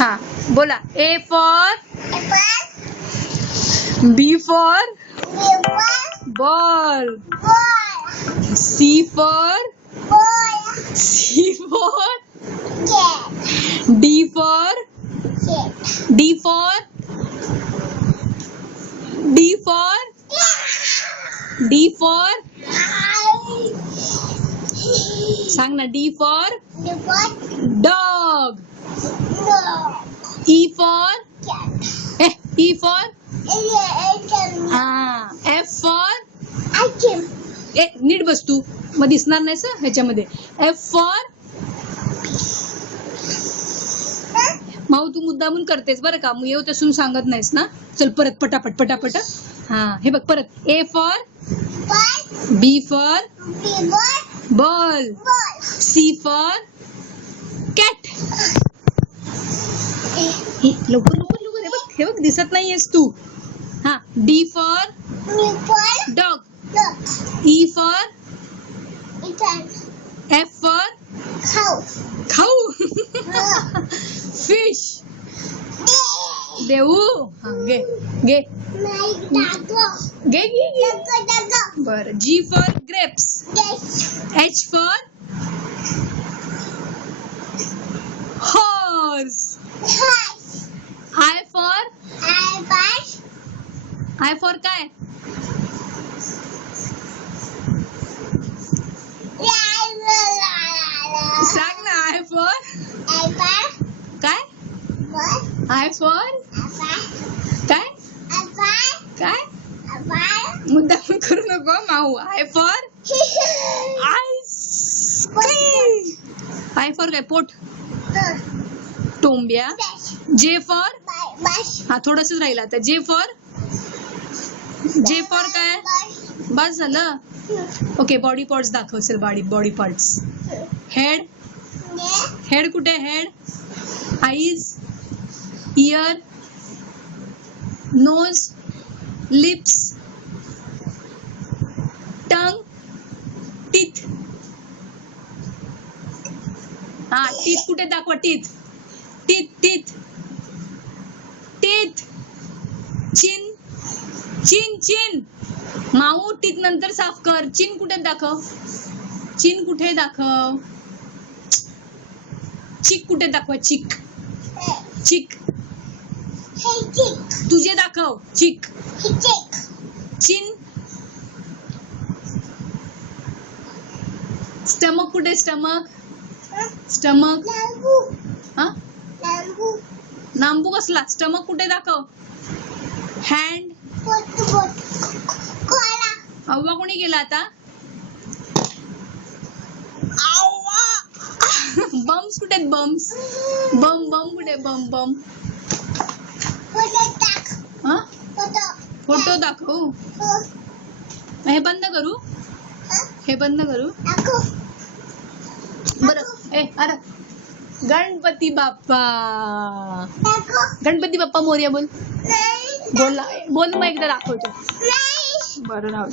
हाँ बोला. A for B for ball. C for D for सांग ना. D for dog. E for F for नीट बस तू, मग दिसणार नाहीस ह्याच्यामध्ये. F for माऊ तू मुद्दामून करतेस बरं का, येऊ तसून सांगत नाहीस ना. चल परत पटापट. हा हे बघ परत. A for B for ball. C for cat. लवकर हे बघ दिसत नाहीयेस तू. हा D for dog. E for F for खाऊ. फिश. देऊ. हा घे बर. G for grapes. H for horse. I for काय? सांग ना. I for काय? I for काय मुद्दा करू नको माऊ. I for ice cream. I for काय? पोट. टोंब्या. J for हा थोडंसच राहिलं आता. J for काय? बस झालं. ओके. बॉडी पार्ट्स दाखव. चल बॉडी पार्ट्स. हेड कुठे? Head. Eyes. Ear. Nose. Lips. Tongue. Teeth. हा टीथ कुठे दाखवा. टीथ. चिन माऊ. टीथ नंतर साफ कर. चिन कुठे दाखव. चिक कुठे दाखवा. चिक तुझे दाखव. चिक. चिन. स्टमक कुठे? स्टमक हा नांबू कसला? स्टमक कुठे दाखव. हँड. अव्वा कोणी गेला आता? बम्स कुठे? बम्स. बम कुठे? बम फोटो दाखव. हे बंद करू. बरं. अरे गणपती बाप्पा मोरया बोल. बोल मग एकदा दाखवतो. बरं राहू.